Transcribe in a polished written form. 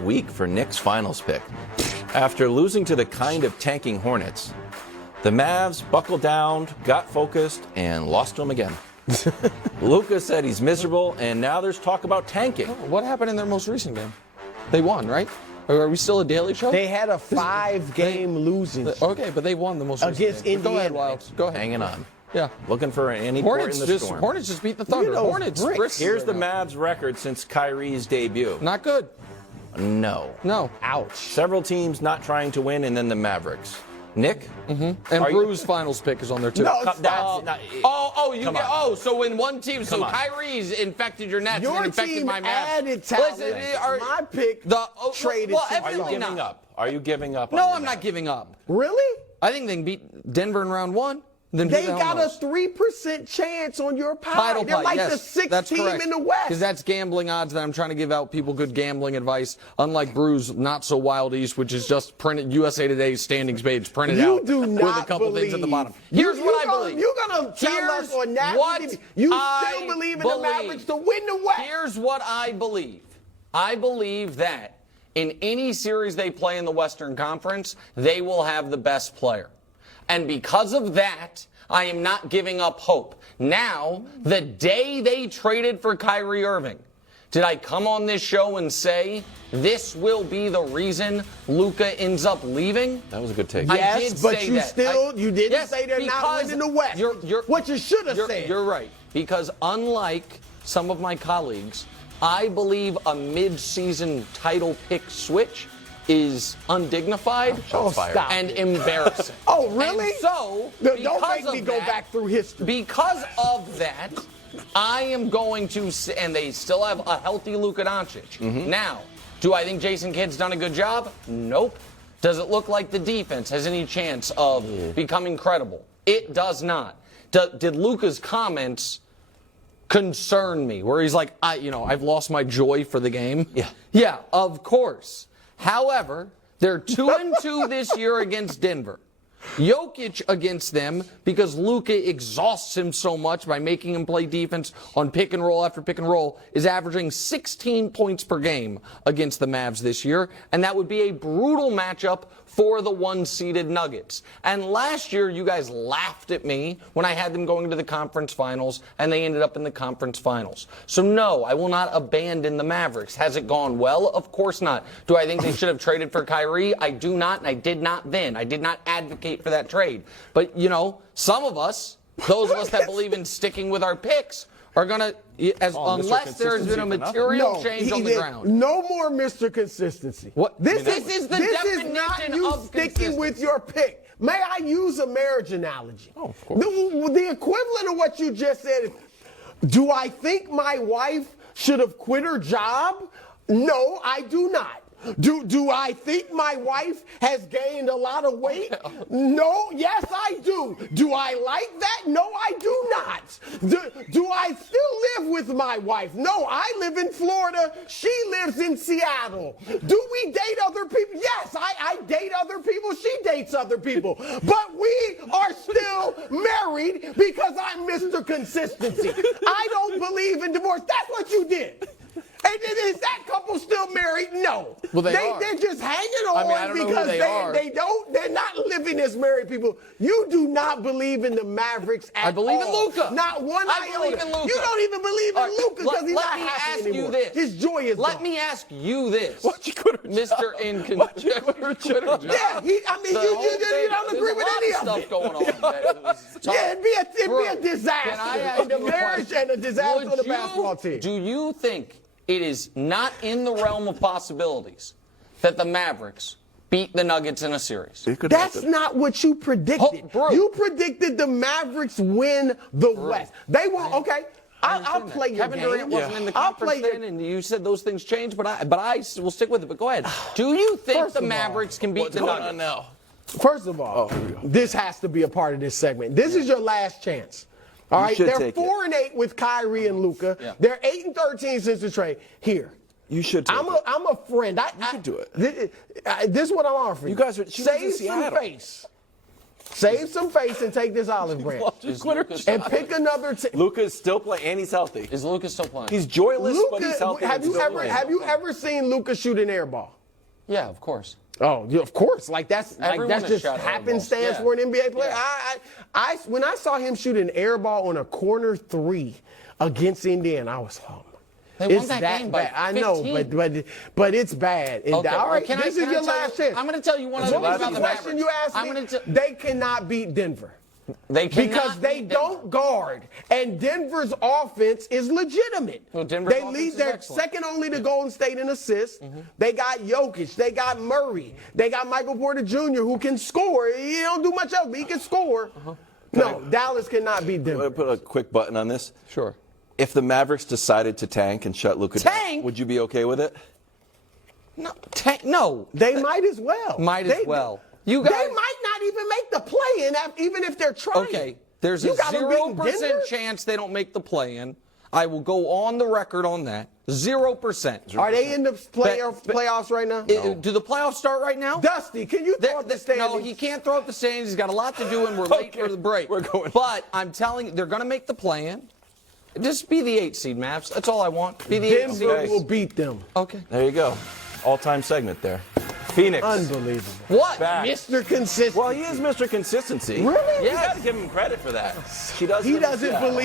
Week for Nick's finals pick. After losing to the kind of tanking Hornets, the Mavs buckled down, got focused, and lost to him again. Luka said he's miserable, and now there's talk about tanking. What happened in their most recent game? They won, right? Are we still a daily show? They had a 5-game losing streak. Okay, but they won the most recent against game. Indiana. Go ahead, Wilds. Go ahead. Hanging on. Yeah. Looking for any port Hornets in the storm. Hornets just beat the Thunder. Hornets. Here's the Mavs record since Kyrie's debut. Not good. No. No. Ouch. Several teams not trying to win, and then the Mavericks. Nick? Mm-hmm. And Bruce's finals pick is on there, too. No, That's not, So when one team, Come on. Kyrie's infected your Nets Your and infected team my Mavs. added talent. Listen, My pick traded. well, Are you evidently giving not. up? Are you giving up? on No, your I'm not Mavs? giving up. Really? I think they can beat Denver in round one. Then They got a 3% chance on your pie. title They're pie, like yes, the sixth that's team correct. in the West. Because that's gambling odds that I'm trying to give out people good gambling advice. Unlike Brews, not so wild East, which is just printed USA Today's standings page printed You out do with not a couple things at the bottom. believe. Here's what I believe. You're going to tell us on national what TV, you I still believe in believe. the Mavericks to win the West. Here's what I believe. I believe that in any series they play in the Western Conference, they will have the best player. And because of that, I am not giving up hope. Now, the day they traded for Kyrie Irving, did I come on this show and say this will be the reason Luka ends up leaving? That was a good take. I Yes, did but say you that. still you didn't Yes, say they're not because winning the West. What you should have said. You're right. Because unlike some of my colleagues, I believe a mid-season title pick switch is undignified stop and it. embarrassing. Oh, really? And so, Don't because make me of go that- back through history. Because of that, I am going to, and they still have a healthy Luka Doncic. Now, do I think Jason Kidd's done a good job? Nope. Does it look like the defense has any chance of becoming credible? It does not. Did Luka's comments concern me? Where he's like, I've lost my joy for the game? Yeah. Yeah, of course. However, they're 2-2 this year against Denver. Jokic against them because Luka exhausts him so much by making him play defense on pick and roll after pick and roll is averaging 16 points per game against the Mavs this year, and that would be a brutal matchup for the one-seeded Nuggets. And last year, you guys laughed at me when I had them going to the conference finals, and they ended up in the conference finals. So no, I will not abandon the Mavericks. Has it gone well? Of course not. Do I think they should have traded for Kyrie? I do not, and I did not then. I did not advocate for that trade. But, some of us, those of us that believe in sticking with our picks, are going to, unless there has been a material change on the ground. No more Mr. Consistency. What? This is the this definition is not you of sticking with your pick. May I use a marriage analogy? Oh, of course. The equivalent of what you just said is, do I think my wife should have quit her job? No, I do not. Do I think my wife has gained a lot of weight? No, yes, I do. Do I like that? No, I do not. Do I still live with my wife? No, I live in Florida. She lives in Seattle. Do we date other people? Yes, I date other people. She dates other people. But we are still married because I'm Mr. Consistency. I don't believe in divorce. That's what you did. And is that couple still married? No. Well, they're just hanging on I don't know because who they're not living as married people. You do not believe in the Mavericks at all. I believe in Luka. Not one I believe iota. in Luka. You don't even believe in Luka because he's not happy anymore. You this. His joy is Let gone. me ask you this. Why'd you quit her Mr. job? Inconsistent. Yeah, you don't agree with any of stuff it. going on. Yeah, it'd be a disaster. Can I ask in the you a marriage question? and a disaster Would on the you- basketball team. Do you think it is not in the realm of possibilities that the Mavericks beat the Nuggets in a series? That's not what you predicted. Bro. You predicted the Mavericks win the West. They won't. Okay, I'll play your Kevin game. Durant wasn't in the I'll conference play then, and you said those things changed, but I will stick with it. But go ahead. Do you think First the of all, Mavericks can beat What's the going Nuggets? on now? First of all, this has to be a part of this segment. This is your last chance. All right, should they're take it. 4-8 with Kyrie and Luka. Yeah. They're 8-13 since the trade. Here, You should take it. I'm a friend. You should do it. This is what I'm offering. You guys are- she lives in save some Seattle. face. Save some face and take this olive branch. Just quit her Lucas- And job. pick another team. Luka's still playing, and he's healthy. Is Lucas still playing? He's joyless, but he's healthy. Have and you still ever playing. seen Luka shoot an air ball? Yeah, of course. Oh, yeah, of course. That's Everyone has just shot air happenstance balls. for an NBA player. Yeah. When I saw him shoot an air ball on a corner 3 against Indiana, I was home. They won that game by bad. I know, 15. but it's bad. And Okay, all right, can this I is your tell last you- chance. I'm going to tell you one other What thing was about the the question Mavericks. you asked I'm me? gonna They cannot beat Denver. They cannot Because they beat don't Denver. guard, and Denver's offense is legitimate. Well, Denver's they offense lead is their excellent. second only to Golden State in assists. They got Jokic, they got Murray, they got Michael Porter Jr. who can score. He don't do much else, but he can score. No, Dallas cannot beat I'm Denver. going to put a quick button on this. Sure. If the Mavericks decided to tank and shut Luka down, Tank? would you be okay with it? No. They might as well. Might as well. You They guys- might not even make the play-in, even if they're trying. Okay. There's a You got 'em beating 0% Denver? chance they don't make the play-in. I will go on the record on that. 0%. Are they in the playoffs right now? Do the playoffs start right now? Dusty, can you throw up the standings? No, he can't throw up the standings. He's got a lot to do, and we're late for the break. We're going. But I'm telling you, they're going to make the play-in. Just be the 8 seed, Mavs. That's all I want. Be the 8 seed. Denver will beat them. Okay. There you go. All-time segment there. Phoenix. Unbelievable. What? Back. Mr. Consistent. Well, he is Mr. Consistency. Really? You Yes. got to give him credit for that. He doesn't believe.